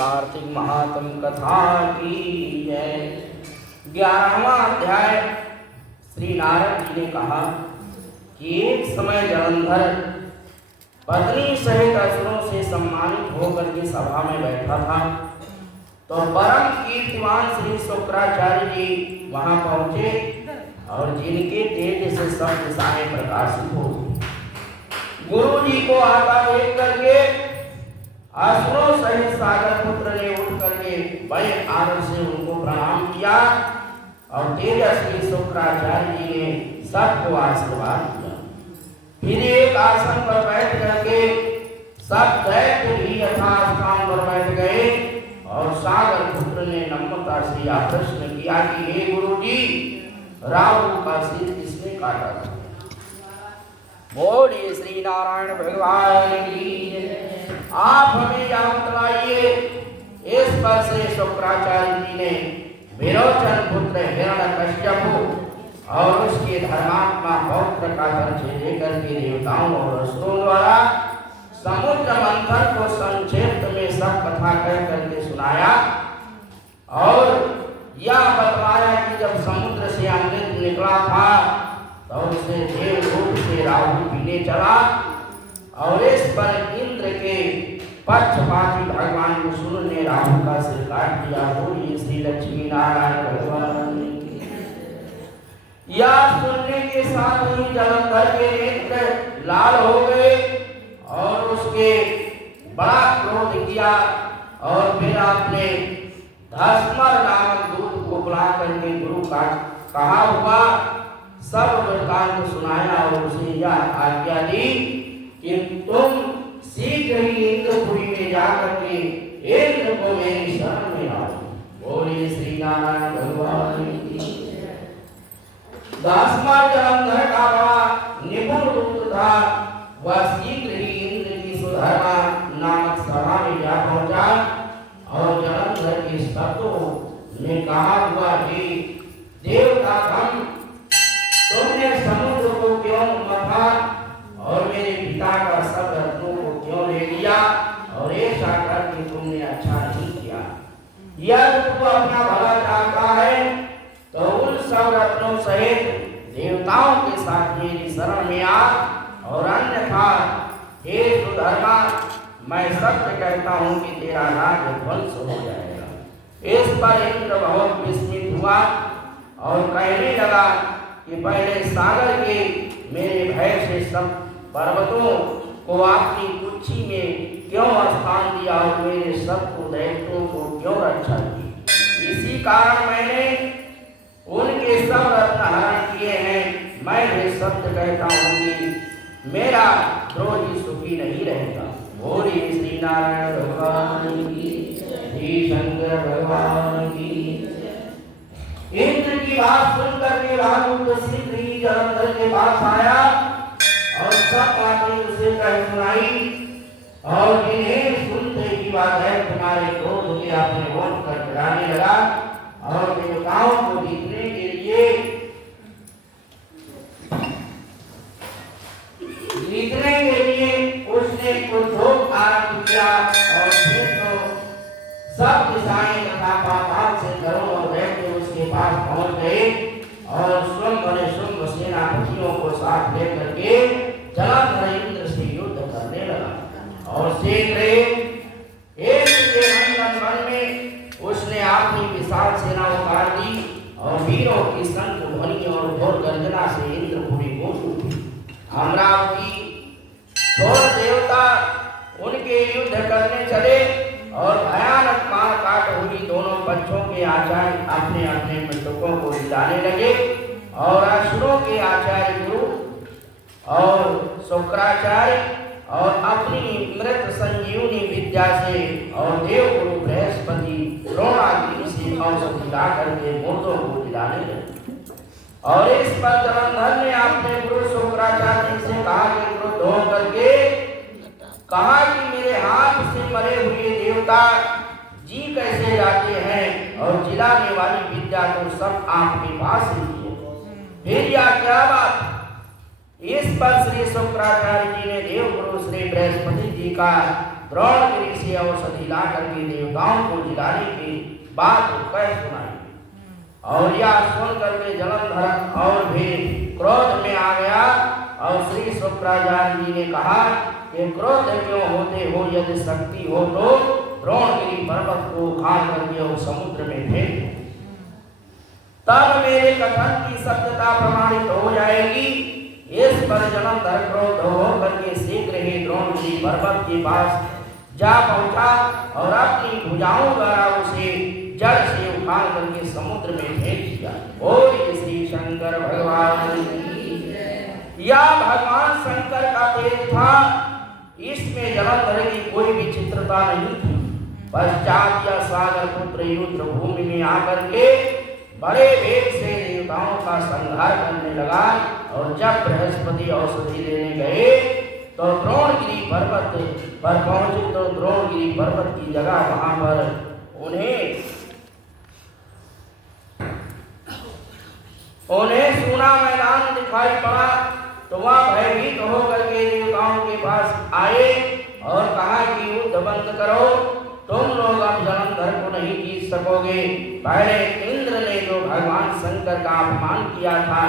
कार्तिक महात्म कथा की जय। 11वां अध्याय। श्री नारद जी ने कहा कि एक समय जलंधर पत्नी सहित असुरों से सम्मानित होकर के सभा में बैठा था, तो परम कीर्तिमान श्री शुक्राचार्य जी वहां पहुंचे और जिनके तेज से सब दिशाएं प्रकाशित हो गई। गुरु जी को आता देख करके असुरों सहित सागर पुत्र ने उठ करके बड़े आदर से उनको प्रणाम किया और तेजस्वी शुक्राचार्य जी ने सबको आशीर्वाद दिया। फिर एक आसन पर बैठ करके सब दैत्य भी यथास्थान पर बैठ गए और सागर पुत्र ने नम्रता से यह प्रश्न किया कि हे गुरु जी, राहु का सिर किसने काटा था? बोलिए श्री नारायण भगवान की जय। आप हमें यह बतलाइए। इस पर से शुक्राचार्य जी ने विरोचन पुत्र हिरण्यकश्यप और उसके धर्मात्मा पौत्र का परिचय देकर के देवताओं और असुरों द्वारा समुद्र मंथन को संक्षेप में सब कथा कह करके सुनाया और यह बतलाया कि जब समुद्र से अमृत निकला था तो उसे देवलोक से राहु पीने चला और इस पर इंद्र के पक्षपाती भगवान विष्णु ने राहु का सिर काट दिया। बोलिए श्री लक्ष्मी नारायण भगवान की। यह सुनने के साथ ही जलंधर के नेत्र लाल हो गए और उसके बड़ा क्रोध किया और फिर आपने धस्मर नामक दूत को बुला करके गुरु का कहा हुआ सब वृत्तांत सुनाया और उसे यह आज्ञा दी कि तुम शीघ्र ही इंद्रपुरी में जाकर के इंद्र को मेरी शरण में आओ। बोलिए श्री नारायण भगवान की। दासमा जलंधर का बड़ा निपुण दूत था, वह शीघ्र ही इंद्र की सुधर्मा नामक सभा में जा पहुंचा और जलंधर के शब्दों ने कहा हुआ कि देवता हम तुमने समुद्र को क्यों मथा और मेरे पिता का सब रत्नों को क्यों ले लिया और ऐसा करके तुमने अच्छा नहीं किया। यदि तू अपना भला चाहता है तो उन सब रत्नों सहित देवताओं के साथ मेरी शरण में आ और अन्यथा हे सुधर्मा, मैं सत्य कहता हूँ कि तेरा राज्य ध्वंस हो जाएगा। इस पर इंद्र बहुत विस्मित हुआ और कहने लगा कि पहले सागर के मेरे भय से सब पर्वतों को अपनी कुक्षी में क्यों स्थान दिया और मेरे सबको दैत्यों को क्यों रक्षा की। इसी कारण मैंने उनके सब रत्न हरण किए हैं। मैं भी सत्य कहता हूँ कि मेरा द्रोही सुखी नहीं रहेगा। बोलिए श्री नारायण भगवान की, श्री शंकर भगवान की। इंद्र की बात सुनकर के राहु तो शीघ्र ही जलंधर के पास आया और सब बातें उसे कह सुनाई और इन्हें सुनते ही बात है तुम्हारे क्रोध के अपने वोट कर गिराने लगा और देवताओं को जीतने के लिए उसने उद्योग आरंभ किया और फिर तो सब दिशाएं तथा पाताल से घरों और दैत्य उसके पास पहुंच गए और शुंभ ने शुंभ सेनापतियों को साथ लेकर के जलंधर इंद्र से युद्ध करने लगा और शीघ्र एक के मंडन वन में उसने अपनी विशाल सेना उतार दी और वीरों की शंख ध्वनि और घोर गर्जना से इंद्रपुरी गूंज उठी। अमरावती घोर देवता उनके युद्ध करने चले और भयानक मार काट हुई दोनों पक्षों के आचार्य अपने अपने मृतकों को जिलाने लगे और असुरों के आचार्य गुरु और शुक्राचार्य और अपनी मृत संजीवनी विद्या से और देव गुरु बृहस्पति द्रोणाग्नि से औषधि ला करके मुर्दों को जिलाने लगे। और इस पर जलंधर ने अपने गुरु शुक्राचार्य से कहा कि क्रुद्ध होकर के कहा कि मेरे हाथ से मरे हुए देवता जी कैसे जाते हैं और जिलाने वाली विद्या तो सब आपके पास ही है, फिर यह क्या बात। इस पर श्री शुक्राचार्य जी ने देव गुरु श्री बृहस्पति जी का द्रोणगिरि से औषधि ला करके देवताओं को जिलाने की बात कह सुनाई। और यह सुन करके जलंधर और भी क्रोध में आ गया और श्री शुक्राचार्य जी ने कहा कि क्रोध क्यों होते हो, यदि शक्ति हो तो द्रोणगिरि पर्वत को उखाड़ करके उस समुद्र में फेंक दो, तब मेरे कथन की सत्यता प्रमाणित हो जाएगी। इस पर जलंधर क्रोध होकर के शीघ्र ही द्रोणगिरि पर्वत के पास जा पहुंचा और अपनी भुजाओं द्वारा उसे जड़ से उखाड़ करके समुद्र में फेंक दिया। बोलिए श्री शंकर भगवान की। या भगवान शंकर का तेज था, इसमें जलंधर की कोई विचित्रता नहीं थी। पश्चात यह सागर पुत्र युद्ध भूमि में आकर के बड़े वेग से देवताओं का संहार करने लगा। और जब बृहस्पति औषधि लेने गए तो द्रोणगिरि पर्वत पर पहुंचे तो द्रोणगिरि पर्वत की जगह वहां पर उन्हें सूना मैदान दिखाई पड़ा। तो वह भयभीत होकर के देवताओं के पास आए और कहा कि युद्ध बंद करो, तुम लोग अब जलंधर को नहीं जीत सकोगे। पहले इंद्र ने जो भगवान शंकर का अपमान किया था,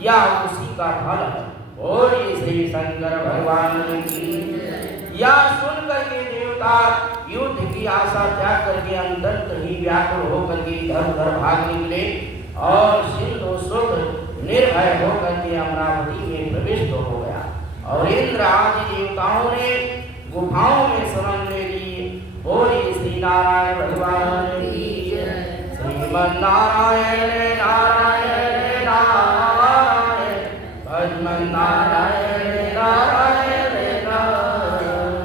यह उसी का फल है। बोलिए श्री शंकर भगवान की। यह सुन करके देवता युद्ध की आशा त्याग करके अंतत ही व्याकुल होकर के इधर उधर भाग निकले और सिंधु सुख निर्भय होकर के अमरावती में प्रविष्ट हो गया। और इंद्र आदि देवताओं ने गुफाओं में शरण ले ली। बोलिए श्री नारायण भगवान की। श्रीमन नारायण नारायण नारायण भजमन नारायण नारायण नारायण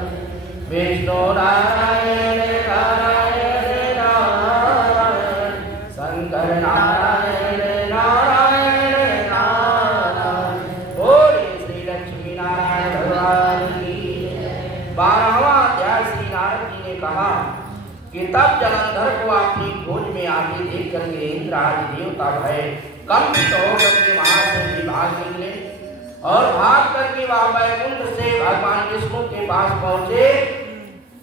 विष्णु नारायण नारायण नारायण शंकर नारायण नारायण नारायण। बोलिए श्री लक्ष्मी नारायण भगवान की। 12वां अध्याय। श्री नारद जी ने कहा कि तब जलंधर को अपनी खोज में आगे देख करके इंद्र आदि देवता भय कंपित होकर के वहां से भाग निकले और भाग करके वह वैकुंठ से भगवान विष्णु के पास पहुंचे।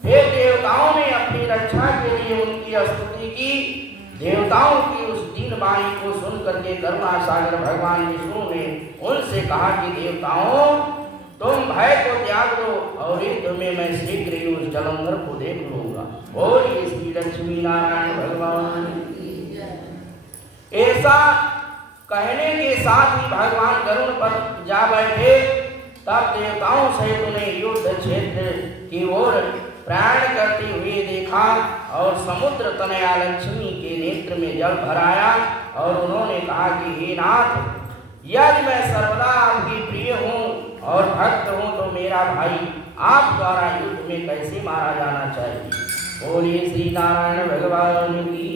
फिर देवताओं ने अपनी रक्षा के लिए उनकी स्तुति की। देवताओं की उस दीन वाणी को सुन करके करुणा सागर भगवान विष्णु ने उनसे कहा कि देवताओं, तुम भय को त्याग दो और युद्ध में मैं शीघ्र ही उस जलंधर को देख लूंगा। बोलिए श्री लक्ष्मी नारायण भगवान की। ऐसा कहने के साथ ही भगवान गरुड़ पर जा बैठे। तब देवताओं सहित उन्हें युद्ध क्षेत्र की ओर प्रयाण करते हुए देखा और समुद्र तनया लक्ष्मी के नेत्र में जल भराया और उन्होंने कहा कि हे नाथ, यदि मैं सर्वदा आपकी प्रिय हूँ और भक्त हूँ तो मेरा भाई आप द्वारा युद्ध में कैसे मारा जाना चाहिए। बोलिए श्री नारायण भगवान की।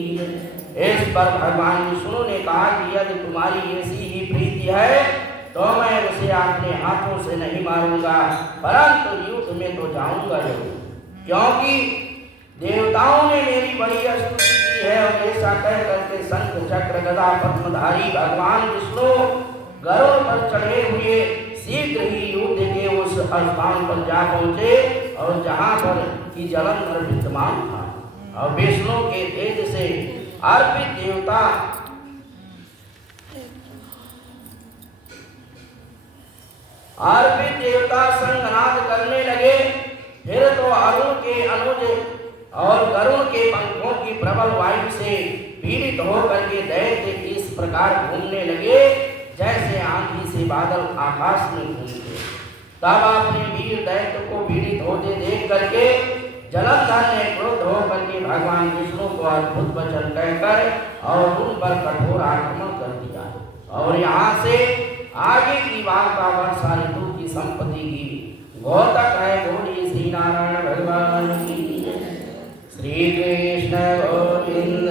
इस पर भगवान विष्णु ने कहा कि यदि तुम्हारी ऐसी ही प्रीति है तो मैं उसे अपने हाथों से नहीं मारूंगा, परंतु युद्ध में तो जाऊंगा जरूर, क्योंकि देवताओं ने मेरी बड़ी स्तुति की है। और ऐसा कह करके शंख चक्र गदा पद्मधारी भगवान विष्णु गरुड़ पर चढ़े हुए शीघ्र ही युद्ध के उस स्थान पर जा पहुंचे और जहां पर कि जलंधर विद्यमान था। और विष्णु के तेज से अर्पित देवता संगनाद करने लगे। फिर तो अरुण के अनुज और गरुड़ के पंखों की प्रबल वायु से पीड़ित होकर के दैत्य इस प्रकार घूमने लगे जैसे आंधी से बादल आकाश में घूमते। तब अपने वीर दैत्य को पीड़ित होते देख करके जलंधर ने क्रोध होकर के भगवान विष्णु को अद्भुत वचन कहकर और उन पर कठोर आक्रमण कर दिया। और यहाँ से आगे की वार्ता वर्षा ऋतु की संपत्ति की घोतक है। बोलिए श्री नारायण भगवान की। श्री कृष्ण गोविंद